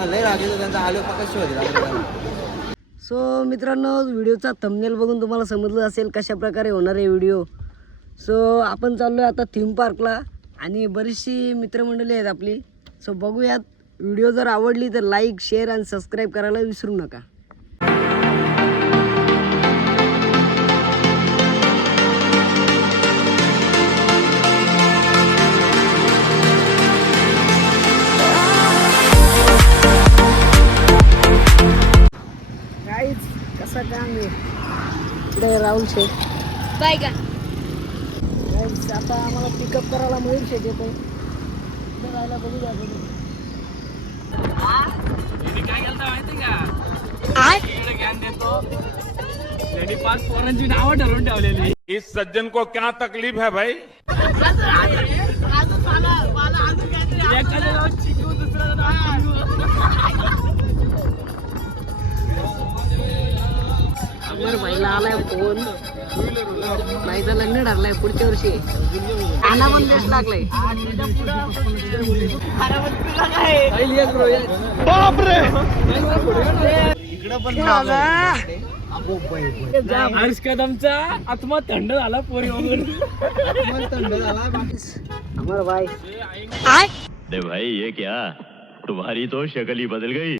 मला लय राग येतो त्यांचा आलो पक्का शोध. सो मित्रांनो, व्हिडिओचा थंबनेल बघून तुम्हाला समजलं असेल कशा प्रकारे होणार आहे व्हिडिओ. सो आपण चाललो आहे आता थीम पार्कला आणि बरीचशी मित्रमंडळी आहेत आपली. सो बघूयात. व्हिडिओ जर आवडली तर लाईक, शेअर आणि सबस्क्राईब करायला विसरू नका. कसा काम आहे इकडे राहुल शेठ बाय का. आता आम्हाला पिकअप करायला मयूर शेठ येतो. इकडे राहायला बघू द्या. काय केलं माहिती का? इकडे ज्ञान देतो. गडी पाच पोरांची नावं ठरवून ठेवलेली. इस सज्जन को क्या तकलीफ है भाई? एखाद्या नाव चिकू, दुसऱ्याचं नाव चिकू. अमर भाईला आलाय फोन. भाईचा लग्न ठरलाय पुढच्या वर्षी. आना पण देश लागलाय. हर्ष कदमचा आत्मा थंड झाला पोरी बघून. अमर भाई अरे भाई ये क्या, तुम्हारी तो शक्ल ही बदल गई.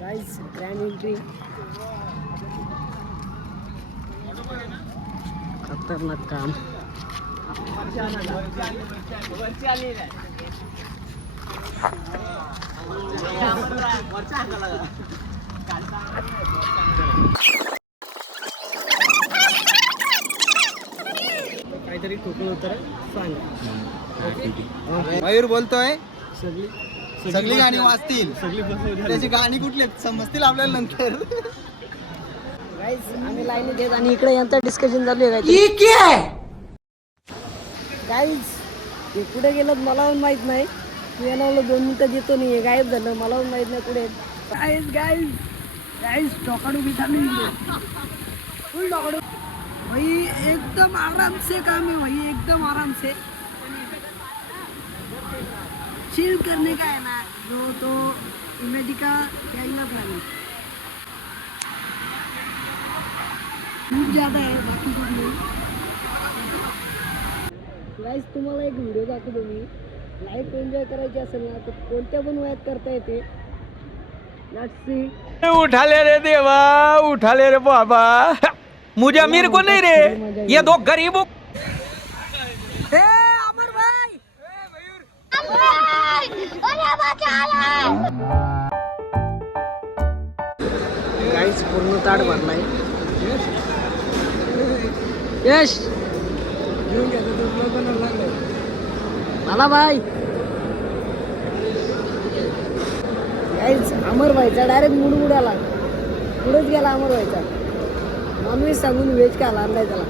Guys grand entry. खतरनाक काम. काहीतरी ठोकून होतं सांग. मयूर बोलतोय सगळी सगळी गाणी वाजतील. त्याची गाणी कुठली समजतील आपल्याला नंतर. गाइस आम्ही लाईन घेत आणि इकडे यांचं डिस्कशन चालू आहे. गाइस हे कुठे गेलं मला पण माहित नाही. तू येणार 2 मिनिटं देतो नाही, गायब झालं. मला पण माहित नाही कुठे. गाइस गाइस गाइस टोकाडू बिठा नहीं फुल टोकाडू भाई. एकदम आराम से काम है भाई, एकदम आराम से चिल करने का है ना. जो तो इमेजिका कैंगत लगे खूप ज्यादा आहे, बाकी कुछ नाही. गाइस तुम्हाला एक व्हिडिओ दाखवतो मी. लाईफ एन्जॉय करायची असेल ना तर कोणत्या पण वयात करता येते. Let's see. उठा ले रे देवा, उठा ले रे बाबा. मुझे अमीर को नहीं रे, ये दो गरीबों. हे अमर भाई, गाइस पूर्ण ताट भरलाय. यश मला भाई. गाइस अमर भाईचा डायरेक्ट मूड उडाला. पुढेच गेला अमर भाईचा. नॉनव्हेज सांगून व्हेज का आणलाय त्याला.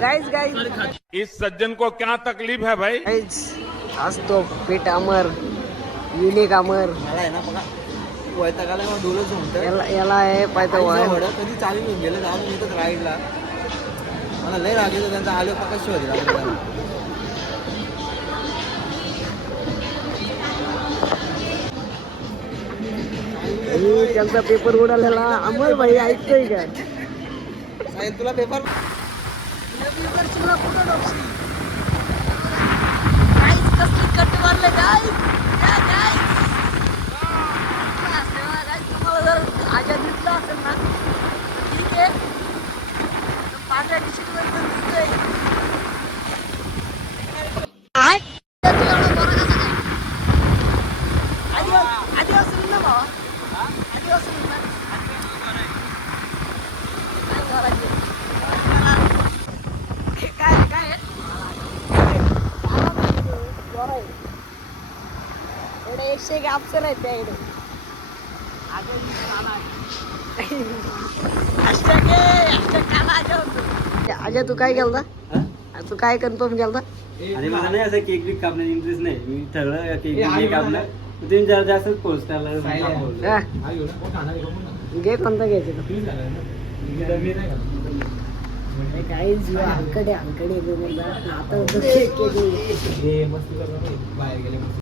गाइस गाइस इस सज्जन को क्या तकलीफ है भाई? गाइस आज तो फिट अमर, युनिक अमर. मला आहे ना बघा वैतागाला मग डोलच म्हणतं. याला आहे पायथा वाय. कधी चालू घेऊन गेलं जाऊन येतच राईडला. मला लय राग येतो त्यांचा आलो पक्का शोध. त्यांचा पेपर उडालेला. अमर भाई ऐकतोय का? साहेब तुला पेपर कसली कट मारले गाइस. तुम्हाला जर आजा दिसला असेल ना ठीक आहे. पांढऱ्या टी शर्ट वर दिसतोय. आधी असेल ना भावा, आधी असेल ना. काय काय एवढे 101 अफसर आहेत त्या इकडे. अजय तू काय केलता? तू काय कन्फर्म केलता? आणि मला नाही असं केक बिक कापण्यात इंटरेस्ट नाही. मी ठरवलं केक कापलं तुम्ही जरा जास्तच पोस्टरला घे कोणता घ्यायचं. काही जीव हलकडे हलकडे आता केक